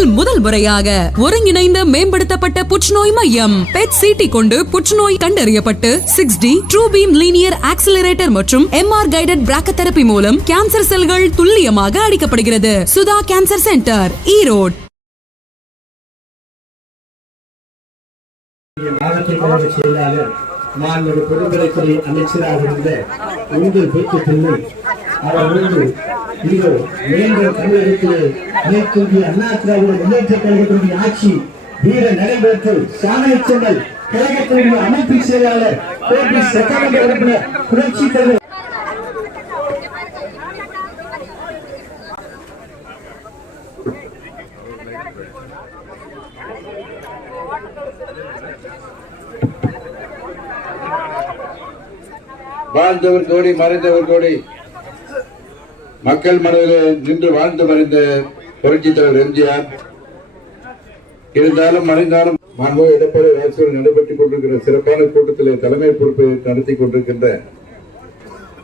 தமிழகத்தில் முதல் முறையாக ஒருங்கிணைந்த மேம்படுத்தப்பட்ட புற்றுநோய் மையம். பெட் சிடி கொண்டு புற்றுநோய் கண்டறியப்பட்டு six D true beam linear accelerator மற்றும் எம்ஆர் கைடட் பிராக்க தெரப்பி மூலம் கேன்சர் செல்கள் துல்லியமாக அடிக்கப்படுகிறது. Sudha cancer centre Erode. மாவட்ட செயலாளர் மாண்புமிகு பொதுப்படைத்துறை அமைச்சராக இருந்த உங்கள் பேச்சு பிள்ளை அவர் வந்து இதோ மீண்டும் தமிழகத்தில் மேற்கொண்டிய அண்ணா திராவிட முன்னேற்ற கழகத்தினுடைய ஆட்சி வீர நடைபெற்று சாதனை சென்னல் கழகத்தினுடைய அமைப்பு செயலாளர் சட்டமன்ற உறுப்பினர் புரட்சி தலைவர் வாழ்ந்தவர் கோடி மறைந்தவர் கோடி. மக்கள் மனதில் நின்று வாழ்ந்து மறைந்த புரட்சி தலைவர் எம்ஜிஆர். இருந்தாலும் மறைந்தாலும் மாண்பு எடப்பாடி ராஜேஸ்வரன் நடைபெற்றுக் கொண்டிருக்கிற சிறப்பான கூட்டத்திலே தலைமை பொறுப்பை நடத்தி கொண்டிருக்கின்ற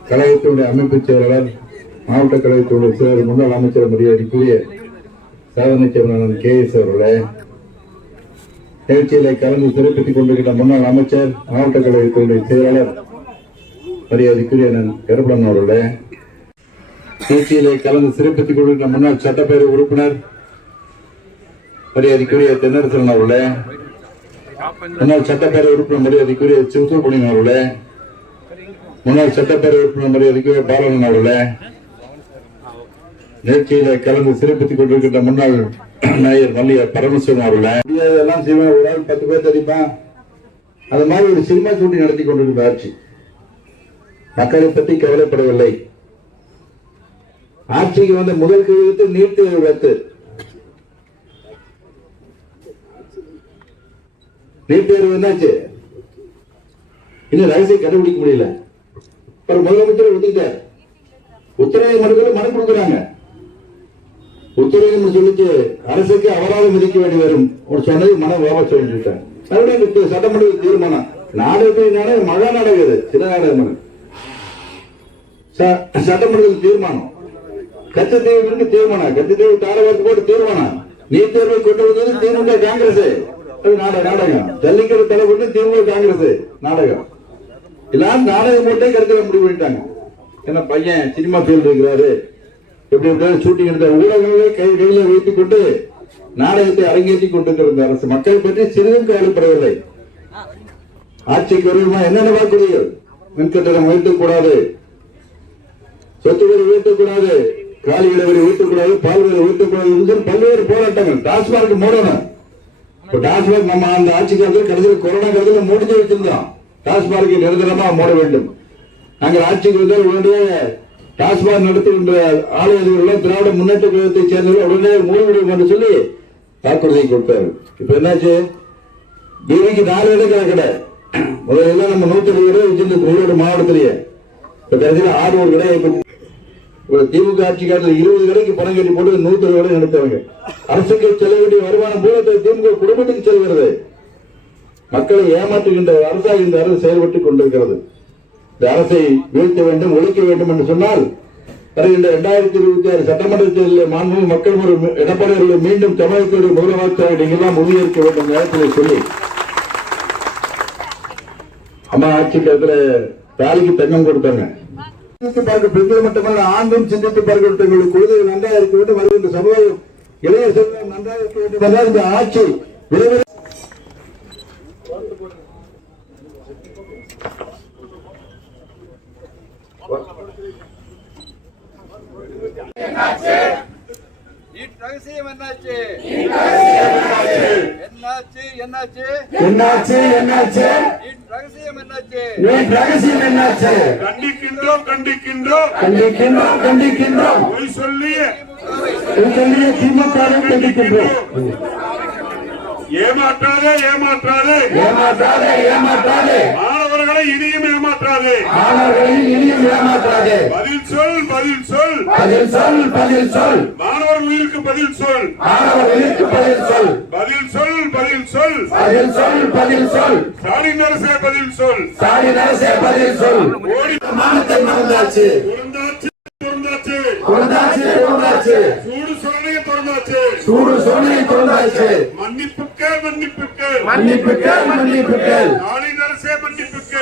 கழகத்தினுடைய அமைப்பு செயலாளர் மாவட்ட கழகத்தினுடைய செயலர் முன்னாள் அமைச்சர் மரியாதைக்குரிய சாதனை செயலாளர் கே எஸ் அவர்களே நிகழ்ச்சியிலே கலந்து சிறப்பித்துக் கொண்டிருக்கிற முன்னாள் அமைச்சர் மாவட்ட கழகத்தினுடைய செயலாளர் மரியாதைக்குரிய கருப்பன் அவர்களே. நிகழ்ச்சியிலே கலந்து சிறப்பித்துக் கொண்டிருக்கிற முன்னாள் சட்டப்பேரவை உறுப்பினர் மரியாதைக்குரிய தென்னரசன் அவர்களே. முன்னாள் சட்டப்பேரவை உறுப்பினர் மரியாதைக்குரிய சிவசுப்ரமணியன் அவர்களே. முன்னாள் சட்டப்பேரவை உறுப்பினர் மரியாதைக்குரிய பாலகன் அவர்களே. நிகழ்ச்சியில கலந்து சிறப்பித்துக் கொண்டிருக்கின்ற முன்னாள் நாயர் மல்லிய பரமசிவன் அவர்களே. இதெல்லாம் செய்வேன் ஒரு ஆள் பத்து பேர் தெரியுமா? அது மாதிரி ஒரு சினிமா ஷூட்டிங் நடத்தி கொண்டிருக்கிற ஆட்சி. மக்களை பற்றி கவலைப்படவில்லை. ஆட்சிக்கு வந்த முதல் கையெழுத்து நீட் தேர்வு ரத்து நீட் தேர்வு என்னாச்சு? இன்னும் ரகசியம் கண்டுபிடிக்க முடியல. அப்புறம் முதலமைச்சர் ஒத்துக்கிட்டார். உத்தரநீதிமன்றத்தில் மனு கொடுக்குறாங்க. உத்தரவு சொல்லிச்சு அரசுக்கு அபராதம் விதிக்க வேண்டி வரும். ஒரு சொன்னது மன வாபஸ் சொல்லிட்டாங்க மறுபடியும் சட்டமன்ற தீர்மானம். நாடகம் நாடகம் மகா நாடகம் இது நாடகம் ச- சட்டமன்றத்தில் தீர்மானம். கச்சத்தீவுக்கு தீர்மானம். கச்சத்தீவு தாரவாத்து போட்டு தீர்மானம். நீர் தேர்வை கொண்டு வந்தது திமுக காங்கிரஸ் நாடக நாடகம் ஜல்லிக்கட்டு தலைவர் திமுக காங்கிரஸ் நாடகம். எல்லாம் நாடகம் போட்டே கருத்துல முடிவு பண்ணிட்டாங்க. ஏன்னா பையன் சினிமா ஃபீல்டு இருக்கிறாரு. எப்படி எப்படி ஷூட்டிங் எடுத்த ஊடகங்களை கை கையில வைத்துக் கொண்டு நாடகத்தை அரங்கேற்றி கொண்டிருக்கிற அரசு. மக்கள் பற்றி சிறிதும் கவலைப்படவில்லை. ஆட்சிக்கு வருமா என்னென்ன வாக்குறுதிகள்? மின்கட்டணம் உயர்த்தக்கூடாது. சொத்துக்களை உயர்த்தக்கூடாது காலி வரி உயர்த்தக்கூடாது பால் வரி உயர்த்தக்கூடாது பல்வேறு போராட்டங்கள். டாஸ்மார்க் மூடணும். இப்ப டாஸ்மார்க் நம்ம அந்த ஆட்சி காலத்தில் கடைசியில் கொரோனா காலத்தில் முடிஞ்சு வச்சிருந்தோம். டாஸ்மார்க்கை நிரந்தரமா மூட வேண்டும். நாங்கள் ஆட்சிக்கு வந்தால் உடனே டாஸ்மாக் நடத்துகின்ற ஆலய திராவிட முன்னேற்ற கழகத்தை சேர்ந்தவர்கள் உடனே மூடிவிடும் என்று சொல்லி வாக்குறுதி கொடுத்தாரு இப்ப என்னாச்சு? தேவிக்கு நாலு இடம் கடை முதல்ல நம்ம நூத்தி இருபது கடை வச்சிருந்த ஈரோடு மாவட்டத்திலேயே. இப்ப கடைசியில் ஆறு கடை திமுக ஆட்சி காலத்தில் இருபது கடைக்கு பணம் கட்டி போட்டு நூத்தி இருபது கடை நடத்துவாங்க. அரசுக்கு செல்ல வேண்டிய வருமானம் போல திமுக குடும்பத்துக்கு செல்கிறது மக்களை ஏமாற்றுகின்ற அரசாக இந்த அரசு செயல்பட்டுக் கொண்டிருக்கிறது. இந்த அரசை வீழ்த்த வேண்டும் ஒழிக்க வேண்டும் என்று சொன்னால் வருகின்ற இரண்டாயிரத்தி இருபத்தி ஆறு சட்டமன்ற தேர்தலில் மாண்பு மக்கள் ஒரு எடப்பாடி மீண்டும் தமிழகத்துடைய முதலமைச்சர் நீங்கள் எல்லாம் உறுதியேற்க வேண்டும் நேரத்தில் சொல்லி அம்மா ஆட்சி காலத்தில் தாலிக்கு தங்கம் கொடுத்தாங்க. சிந்தித்து பார்க்க பெண்கள் மட்டுமல்ல ஆண்டும் சிந்தித்து பார்க்க தங்களுடைய கொள்கைகள் நன்றாக இருக்க வேண்டும் வருகின்ற சமுதாயம் இளைய சமுதாயம் நன்றாக இருக்க வேண்டும் இந்த ஆட்சி விரைவில் என்னாச்சு? என்னாச்சு? என்னாச்சு? என்னாச்சு? என்னாச்சு நீட் ரகசியம் என்னாச்சு கண்டிக்கின்றோம் கண்டிக்கின்றோம். கண்டிக்கின்றோம் கண்டிக்கின்றோம். பொய் சொல்லிய. சொல்லிய திமுக கண்டிக்கின்றோம். ஏமாற்றாதே ஏமாற்றாதே. ஏமாற்றாதே ஏமாற்றாதே. மாணவர்களை இனியும் ஏமாற்றாதே. மாணவர்களை இனியும் ஏமாற்றாதே. பதில் சொல் பதில் சொல். பதில் சொல் பதில் சொல். மாணவர் உயிருக்கு பதில் சொல். மாணவர்களுக்கு பதில் சொல். பதில் சொல் சொல். பதில் சொல் பதில் சொல். ஸ்டாலின் அரசே பதில் சொல். ஸ்டாலின் அரசே பதில் சொல். ஓடி மானத்தை மறந்தாச்சு. குழந்தாச்சு சூடு சோழனைய திறந்தாச்சு. சூடு சொன்னை திறந்தாச்சு. மன்னிப்புக்கு மன்னிப்புக்கு. மன்னிப்புகள் மன்னிப்புகள் ஸ்டாலின் அரசே மன்னிப்புக்கு.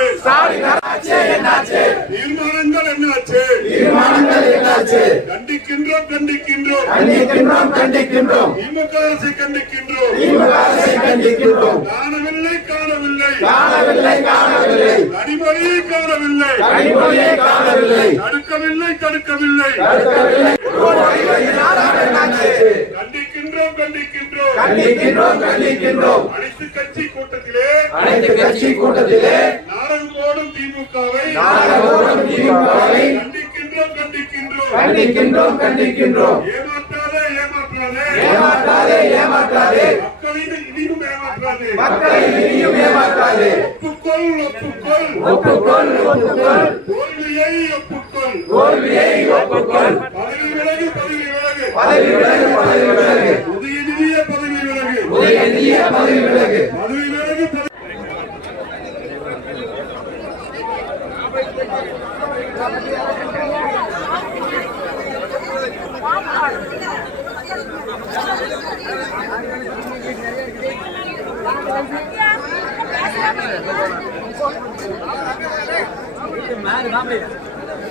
என்னாச்சு? தீர்மானங்கள் என்னாச்சு? தீர்மானங்கள் என்னாச்சு? கண்டிக்கின்றோம் கண்டிக்கின்றோம். கண்டிக்கின்றோம் கண்டிக்கின்றோம். திமுக அரசை கண்டிக்கின்றோம் திமுக அரசை கண்டிக்கின்றோம் காணவில்லை காணவில்லை காணவில்லை காணவில்லை கனிமொழியை காணவில்லை தடுக்கவில்லை தடுக்கவில்லை. கண்டிக்கின்றோம் கண்டிக்கின்றோம். கண்டிக்கின்றோம் கண்டிக்கின்றோம். அனைத்து கட்சி கூட்டத்திலே அனைத்து கட்சி கூட்டத்திலே நாடகம் போடும் திமுகவை கண்டிக்கின்றோம் கண்டிக்கின்றோம். கண்டிக்கின்றோம் கண்டிக்கின்றோம். ஏமாற்றாதே ஏமாற்றாதே. ஏமாற்றாதே ஏமாற்றாதே. மக்களின் இனியும் ஏமாற்றாதே. மக்களை இனியும் ஏமாற்றாதே. ஒப்புக்கொள். ஒப்புக்கொள். ஒப்புக்கொள் ஒப்புக்கொள் தோல்வியை ஒப்புக்கொள் தோல்வியை ஒப்புக்கொள் பதவி விலகு பதவி விலகு பதவி விலகு பதவி விலகு உதயநிதிய பதவி விலகு. உதயநிதிய பதவி விலகு பதவி விலகு.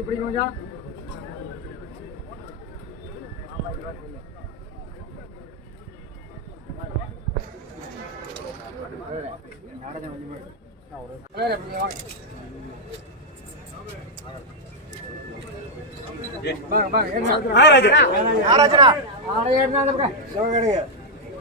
இப்படி கொஞ்சம் ஆராஜனா ஆராஜனா ஆராஜனா ஆராஜனா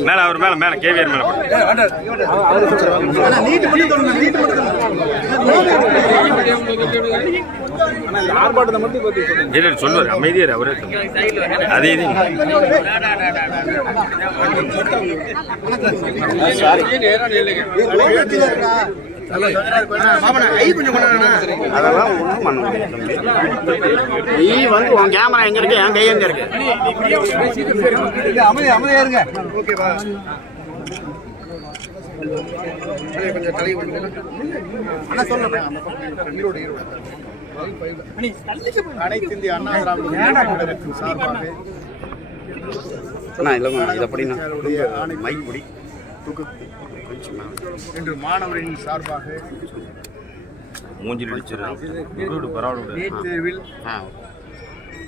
மேல அவர் மேல மேல கேவியர் மேல. சொல்லுவார் அமைதியார் அவரே. அதே இது. அதெல்லாம் ஒன்றும் பண்ண முடியாது நீ வந்து உன் கேமரா எங்க இருக்கு? என் கை எங்க இருக்கு? அனைத்து இந்திய அண்ணா திராவிட முன்னேற்றக் கழகத்தின் சார்பாக அண்ணா இல்லைங்க இதை படினா அவருடைய ஆணை மைக் முடி இன்று மாணவரின் சார்பாக மூஞ்சில் நீட் தேர்வில்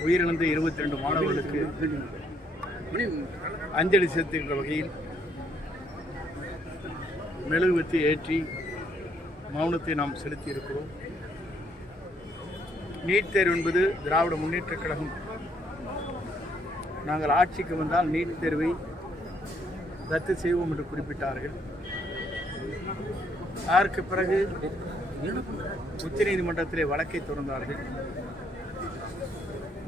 உயிரிழந்த இருபத்தி ரெண்டு மாணவர்களுக்கு அஞ்சலி செலுத்துகின்ற வகையில் மெழுகுவத்தி ஏற்றி மௌனத்தை நாம் செலுத்தி இருக்கிறோம் நீட் தேர்வு என்பது திராவிட முன்னேற்றக் கழகம். நாங்கள் ஆட்சிக்கு வந்தால் நீட் தேர்வை ரத்து செய்வோம் என்று குறிப்பிட்டார்கள். அதற்கு பிறகு உச்ச நீதிமன்றத்தில் வழக்கை தொடர்ந்தார்கள்.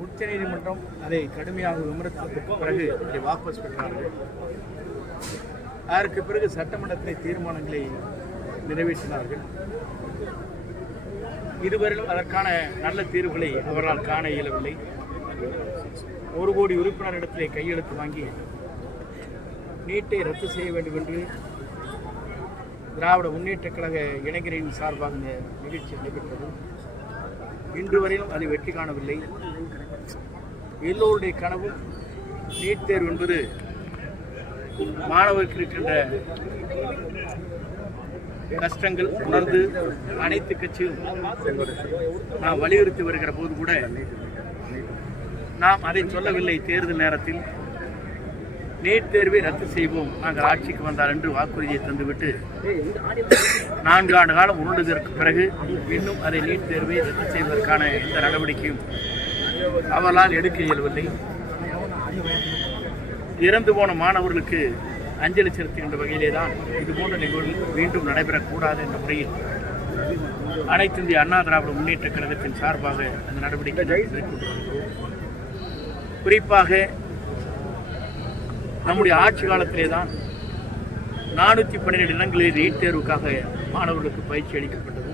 உச்ச நீதிமன்றம் அதை கடுமையாக விமர்சித்ததற்கு பிறகு அதை வாபஸ் பெற்றார்கள். அதற்கு பிறகு சட்டமன்றத்தில் தீர்மானங்களை நிறைவேற்றினார்கள். இதுவரையிலும் அதற்கான நல்ல தீர்வுகளை அவரால் காண இயலவில்லை. ஒரு கோடி உறுப்பினரிடத்திலே கையெழுத்து வாங்கி நீட்டை ரத்து செய்ய வேண்டும் என்று திராவிட முன்னேற்றக் கழக இளைஞரின் சார்பாக இந்த நிகழ்ச்சி நடைபெற்றது. இன்று வரையிலும் அது வெற்றி காணவில்லை. எல்லோருடைய கனவும் நீட் தேர்வு என்பது மாணவருக்கு இருக்கின்ற கஷ்டங்கள் உணர்ந்து அனைத்து கட்சியும் நாம் வலியுறுத்தி வருகிற போது கூட நாம் அதை சொல்லவில்லை தேர்தல் நேரத்தில். நீட் தேர்வை ரத்து செய்வோம். நாங்கள் ஆட்சிக்கு வந்தால் என்று வாக்குறுதியை தந்துவிட்டு நான்கு ஆண்டு காலம் உருண்டதற்கு பிறகு இன்னும் அதை நீட் தேர்வை ரத்து செய்வதற்கான எந்த நடவடிக்கையும் அவரால் எடுக்க இயலவில்லை. இறந்து போன மாணவர்களுக்கு அஞ்சலி செலுத்துகின்ற வகையிலே தான் இது போன்ற நிகழ்வு மீண்டும் நடைபெறக்கூடாது என்ற முறையில் அனைத்து இந்திய அண்ணா திராவிட முன்னேற்ற கழகத்தின் சார்பாக அந்த நடவடிக்கை மேற்கொண்டு வருகிறோம். குறிப்பாக நம்முடைய ஆட்சி காலத்திலே தான் நானூற்றி பன்னிரெண்டு இடங்களில் நீட் தேர்வுக்காக மாணவர்களுக்கு பயிற்சி அளிக்கப்பட்டது.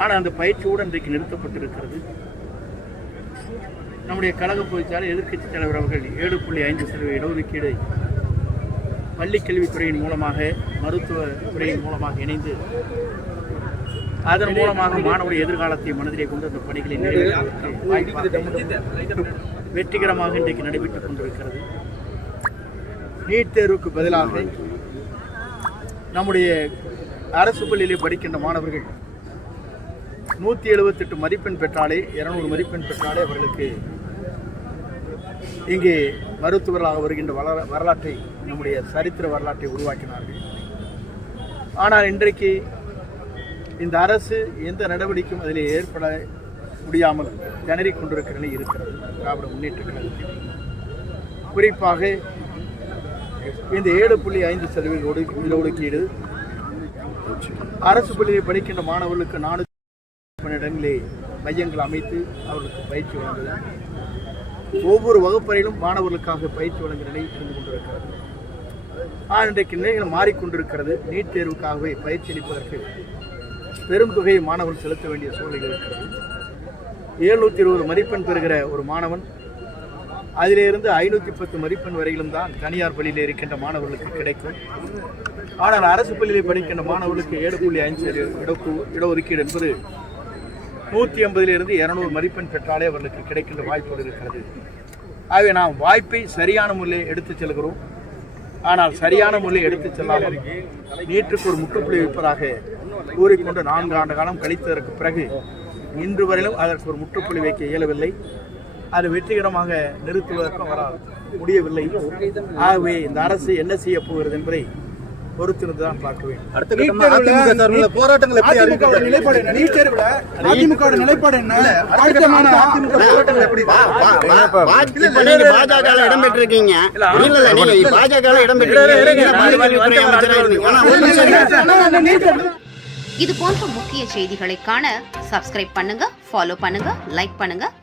ஆனால் அந்த பயிற்சியோடு இன்றைக்கு நிறுத்தப்பட்டிருக்கிறது. நம்முடைய கழக பொதுச்சாளர் எதிர்க்கட்சித் தலைவர் அவர்கள் ஏழு புள்ளி ஐந்து சதவீத இடஒதுக்கீடு பள்ளிக் கல்வித்துறையின் மூலமாக மருத்துவ துறையின் மூலமாக இணைந்து அதன் மூலமாக மாணவருடைய எதிர்காலத்தை மனதிலே கொண்டு அந்த பணிகளை நிறைவேற்றுவதற்கு வாய்ப்பாக வெற்றிகரமாக இன்றைக்கு நடைபெற்றுக் கொண்டிருக்கிறது. நீட் தேர்வுக்கு பதிலாக நம்முடைய அரசு பள்ளியிலே படிக்கின்ற மாணவர்கள் நூற்றி எழுபத்தெட்டு மதிப்பெண் பெற்றாலே இரநூறு மதிப்பெண் பெற்றாலே அவர்களுக்கு இங்கே மருத்துவர்களாக வருகின்ற வளர வரலாற்றை நம்முடைய சரித்திர வரலாற்றை உருவாக்கினார்கள். ஆனால் இன்றைக்கு இந்த அரசு எந்த நடவடிக்கையும் அதில் ஏற்பட முடியாமல் திணறிக் கொண்டிருக்கிற நிலை இருக்கிறது. திராவிட முன்னேற்ற கழகத்தில். குறிப்பாக இந்த ஏழு புள்ளி ஐந்து சதவீத ஒதுக்கீடு. அரசு பள்ளியில் படிக்கின்ற மாணவர்களுக்கு நானூற்றி இடங்களே மையங்கள் அமைத்து அவர்களுக்கு பயிற்சி வழங்குதல். ஒவ்வொரு வகுப்பறையிலும் மாணவர்களுக்காக பயிற்சி வழங்குகிற நிலை இருந்து கொண்டிருக்கிறது. ஆனால் இன்றைக்கு நிலைகள் மாறிக்கொண்டிருக்கிறது. நீட் தேர்வுக்காகவே பயிற்சி அளிப்பதற்கு பெரும் தொகையை மாணவர்கள் செலுத்த வேண்டிய சூழ்நிலை இருக்கிறது. எழுநூற்றி இருபது மதிப்பெண் பெறுகிற ஒரு மாணவன் அதிலிருந்து ஐநூற்றி பத்து மதிப்பெண் வரையிலும் தான் தனியார் பள்ளியில் இருக்கின்ற மாணவர்களுக்கு கிடைக்கும். ஆனால் அரசு பள்ளியில் படிக்கின்ற மாணவர்களுக்கு ஏழு புள்ளி ஐந்து இடக்கு இடஒதுக்கீடு என்பது நூற்றி ஐம்பதிலிருந்து இரநூறு மதிப்பெண் பெற்றாலே அவர்களுக்கு கிடைக்கின்ற வாய்ப்புகள் இருக்கிறது. ஆகவே நாம் வாய்ப்பை சரியான முறையில் எடுத்துச் செல்கிறோம். ஆனால் சரியான முறையில் எடுத்துச் செல்லாமல் நேற்றுக்கு ஒரு முற்றுப்புள்ளி வைப்பதாக கூறிக்கொண்டு நான்கு ஆண்டு காலம் கழித்ததற்கு பிறகு இன்று வரையிலும் அதற்கு ஒரு முற்றுப்புள்ளி வைக்க இயலவில்லை. அது வெற்றிகரமாக நிறுத்துவதற்கும் அவரால் முடியவில்லை. ஆகவே இந்த அரசு என்ன செய்ய போகிறது என்பதை பொறுத்திருந்து தான் பார்க்க வேண்டும். அதிமுக? நிலைப்பாடு என்ன? நீட் தேர்வுல அதிமுக நிலைப்பாடு என்ன? பாஜக இடம் பெற்றிருக்கீங்க. பாஜக இடம் பெற்றிருக்கீங்க. இது போன்ற முக்கிய செய்திகளை காண சப்ஸ்கிரைப் பண்ணுங்க ஃபாலோ பண்ணுங்க லைக் பண்ணுங்க.